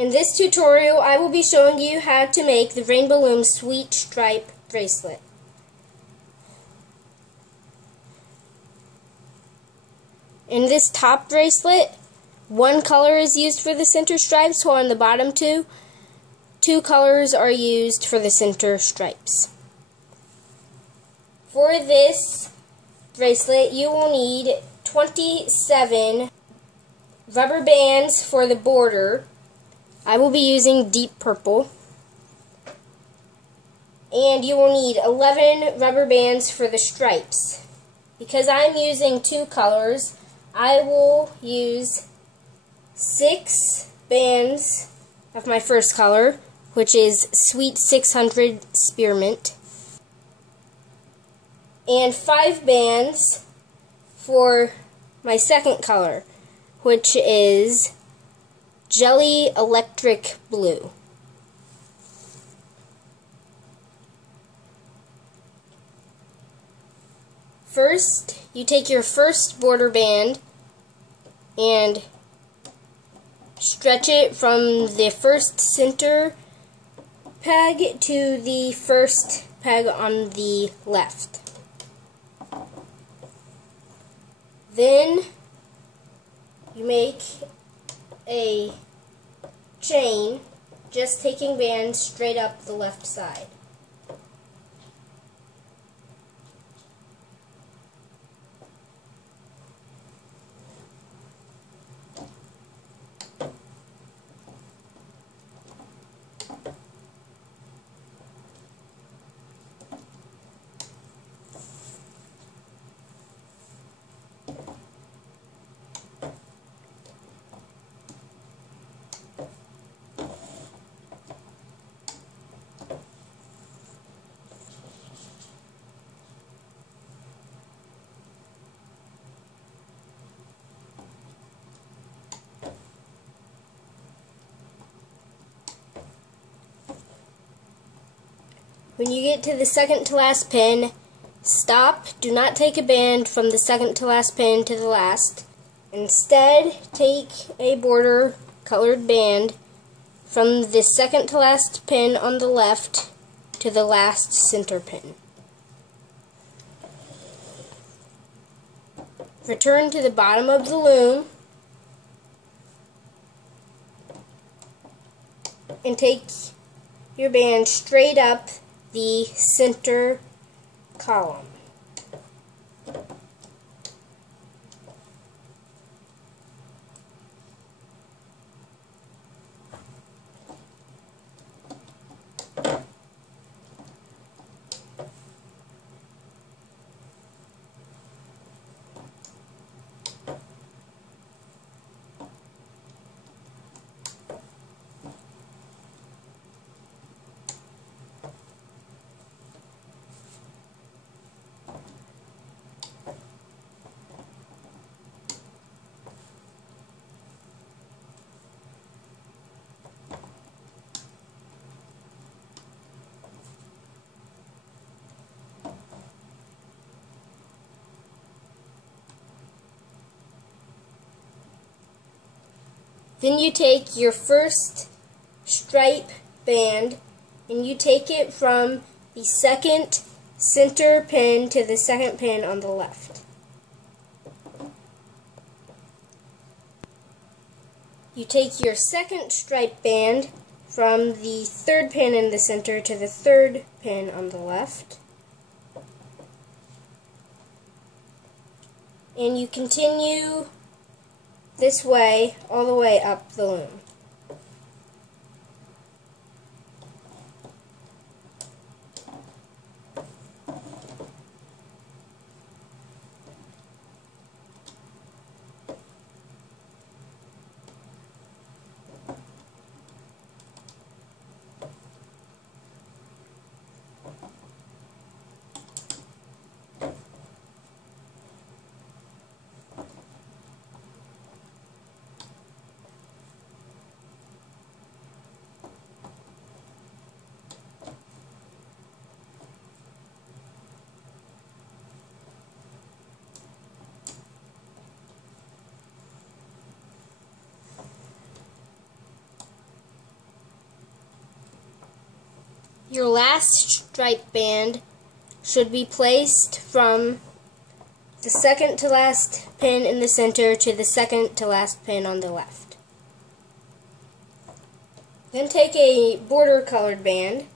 In this tutorial, I will be showing you how to make the Rainbow Loom Sweet Stripe Bracelet. In this top bracelet, one color is used for the center stripes, while on the bottom two colors are used for the center stripes. For this bracelet, you will need 27 rubber bands for the border. I will be using deep purple. And you will need 11 rubber bands for the stripes. Because I'm using two colors, I will use 6 bands of my first color, which is Sweet 600 Spearmint, and 5 bands for my second color, which is Jelly Electric Blue. First, you take your first border band and stretch it from the first center peg to the first peg on the left. Then you make a chain, just taking bands straight up the left side. When you get to the second to last pin, stop. Do not take a band from the second to last pin to the last. Instead, take a border colored band from the second to last pin on the left to the last center pin. Return to the bottom of the loom and take your band straight up the center column. Then you take your first stripe band and you take it from the second center pin to the second pin on the left. You take your second stripe band from the third pin in the center to the third pin on the left. And you continue this way all the way up the loom. Your last stripe band should be placed from the second to last pin in the center to the second to last pin on the left. Then take a border colored band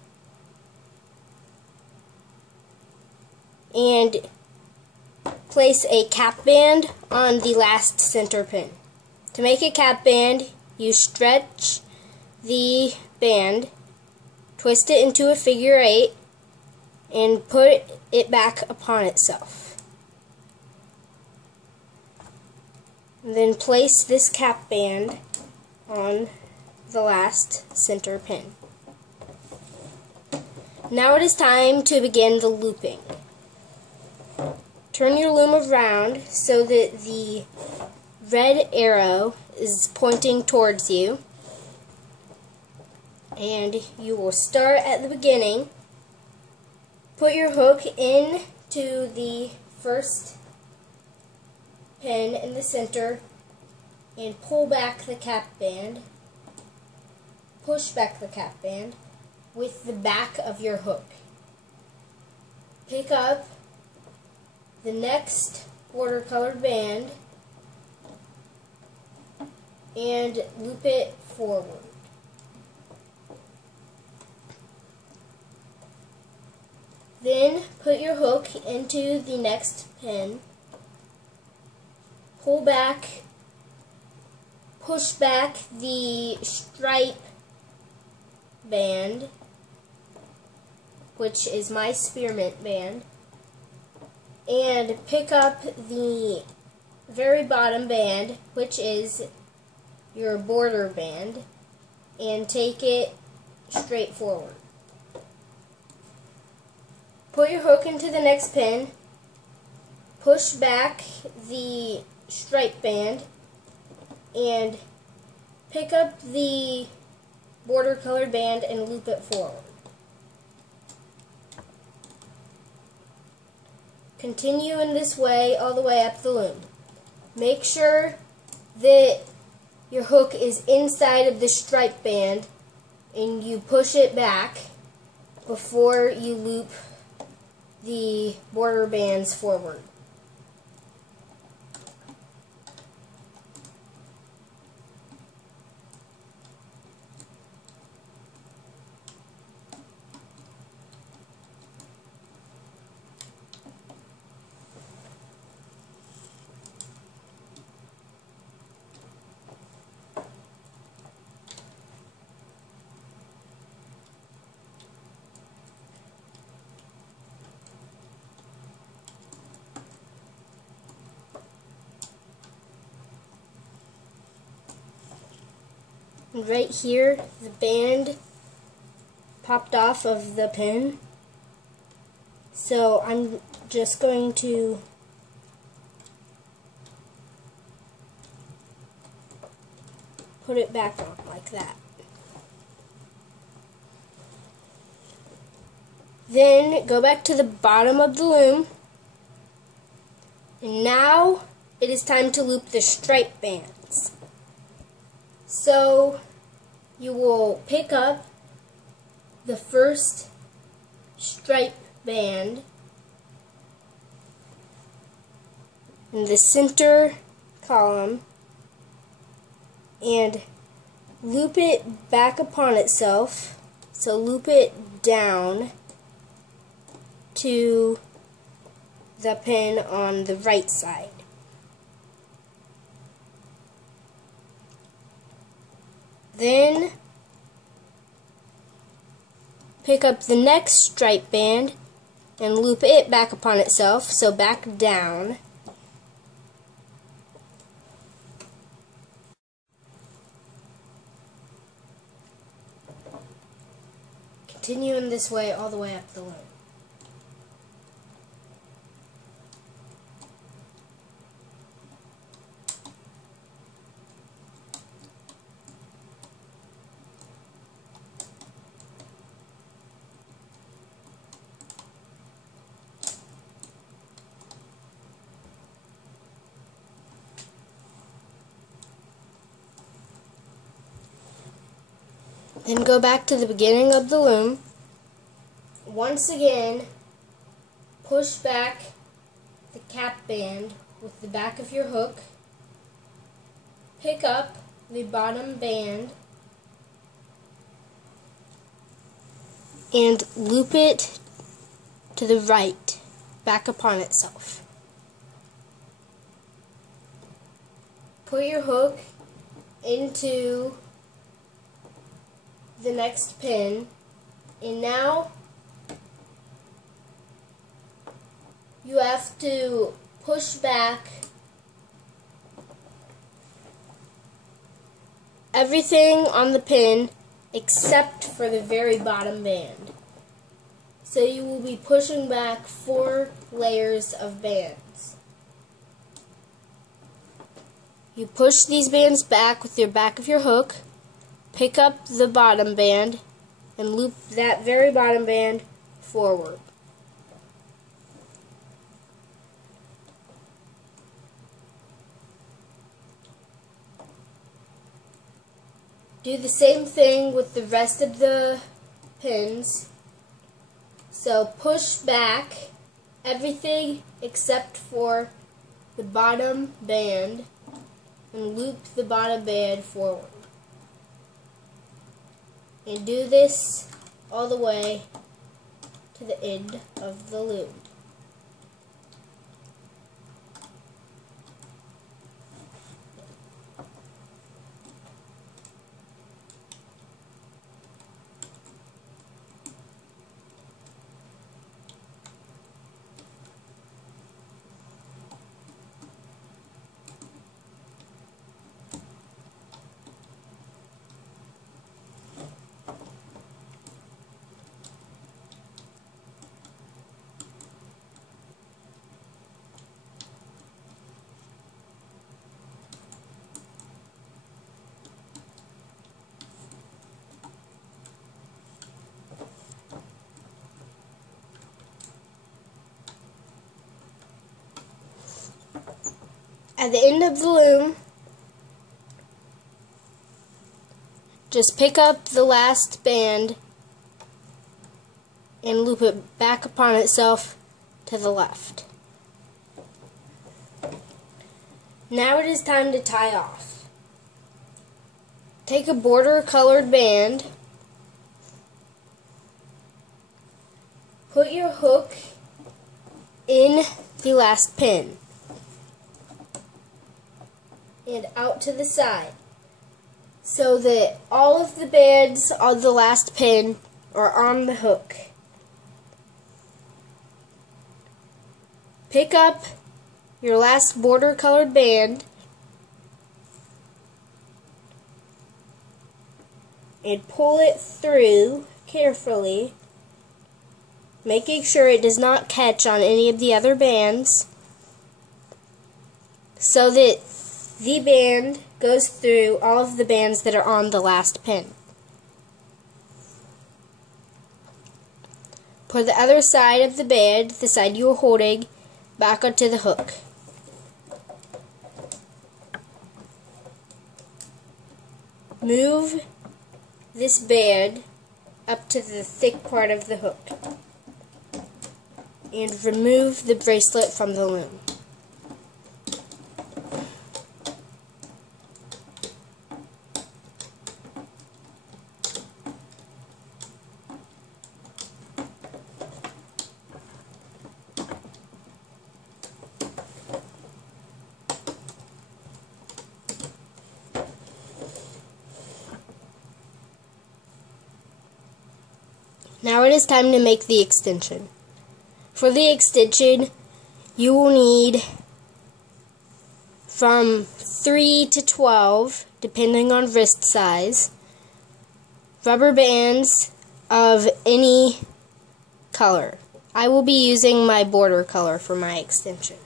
and place a cap band on the last center pin. To make a cap band, you stretch the band, twist it into a figure 8, and put it back upon itself. And then place this cap band on the last center pin. Now it is time to begin the looping. Turn your loom around so that the red arrow is pointing towards you, and you will start at the beginning. Put your hook into the first pin in the center and pull back the cap band. Push back the cap band with the back of your hook. Pick up the next border colored band and loop it forward. Then put your hook into the next pin, pull back, push back the stripe band, which is my spearmint band, and pick up the very bottom band, which is your border band, and take it straight forward. Put your hook into the next pin, push back the stripe band, and pick up the border colored band and loop it forward. Continue in this way all the way up the loom. Make sure that your hook is inside of the stripe band and you push it back before you loop the border bands forward. And right here, the band popped off of the pin. So I'm just going to put it back on like that. Then go back to the bottom of the loom. And now it is time to loop the stripe bands. So you will pick up the first stripe band in the center column and loop it back upon itself. So loop it down to the pin on the right side. Then pick up the next stripe band and loop it back upon itself, so back down. Continue in this way all the way up the loom. Then go back to the beginning of the loom once again, push back the cap band with the back of your hook, pick up the bottom band, and loop it to the right, back upon itself. Put your hook into the next pin, and now you have to push back everything on the pin except for the very bottom band. So you will be pushing back 4 layers of bands. You push these bands back with your back of your hook, pick up the bottom band, and loop that very bottom band forward. Do the same thing with the rest of the pins. So push back everything except for the bottom band and loop the bottom band forward. And do this all the way to the end of the loom. At the end of the loom, just pick up the last band and loop it back upon itself to the left. Now it is time to tie off. Take a border colored band, put your hook in the last pin and out to the side so that all of the bands on the last pin are on the hook. Pick up your last border colored band and pull it through carefully, making sure it does not catch on any of the other bands, so that the band goes through all of the bands that are on the last pin. Put the other side of the band, the side you are holding, back onto the hook. Move this band up to the thick part of the hook and remove the bracelet from the loom. Now it is time to make the extension. For the extension, you will need from 3 to 12, depending on wrist size, rubber bands of any color. I will be using my border color for my extension.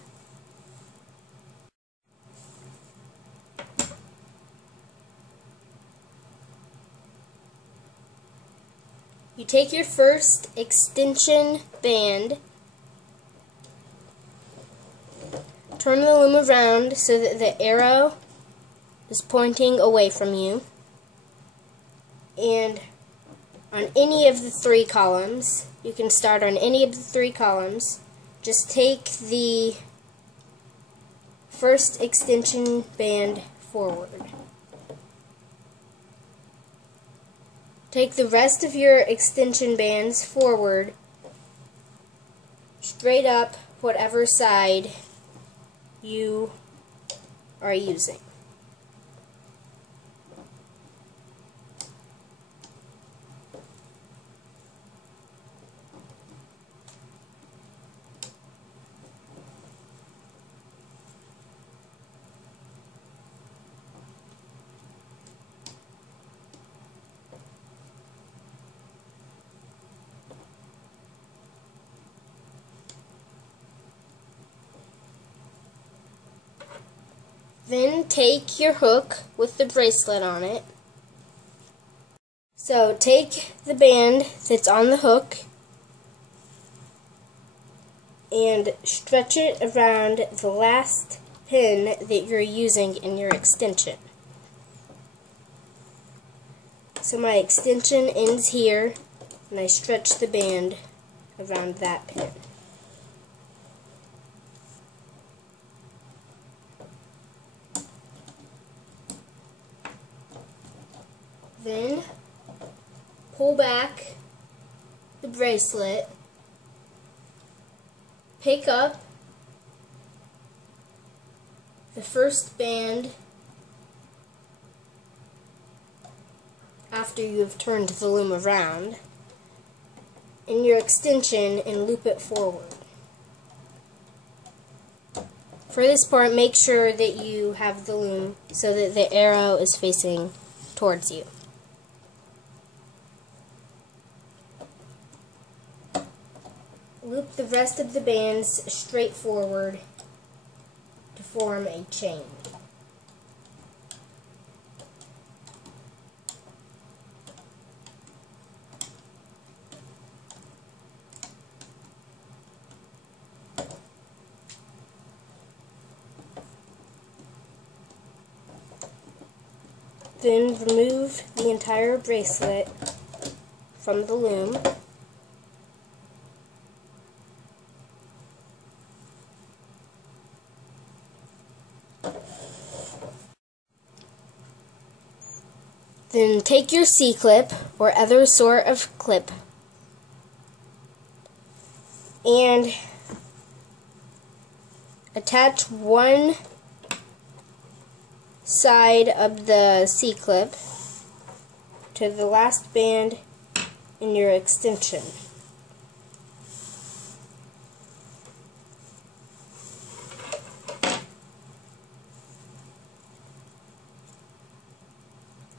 You take your first extension band, turn the loom around so that the arrow is pointing away from you, and on any of the 3 columns. You can start on any of the 3 columns. Just take the first extension band forward. Take the rest of your extension bands forward, straight up whatever side you are using. Then take your hook with the bracelet on it. So take the band that's on the hook and stretch it around the last pin that you're using in your extension. So my extension ends here, and I stretch the band around that pin. Then pull back the bracelet, pick up the first band after you have turned the loom around in your extension and loop it forward. For this part, make sure that you have the loom so that the arrow is facing towards you. Loop the rest of the bands straight forward to form a chain. Then remove the entire bracelet from the loom. Then take your C-clip or other sort of clip and attach one side of the C-clip to the last band in your extension.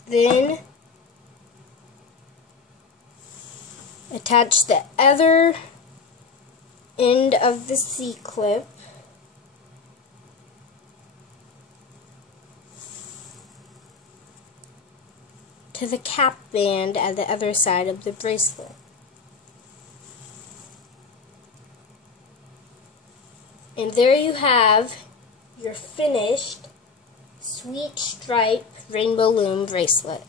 Then attach the other end of the C-clip to the cap band at the other side of the bracelet. And there you have your finished Sweet Stripe Rainbow Loom bracelet.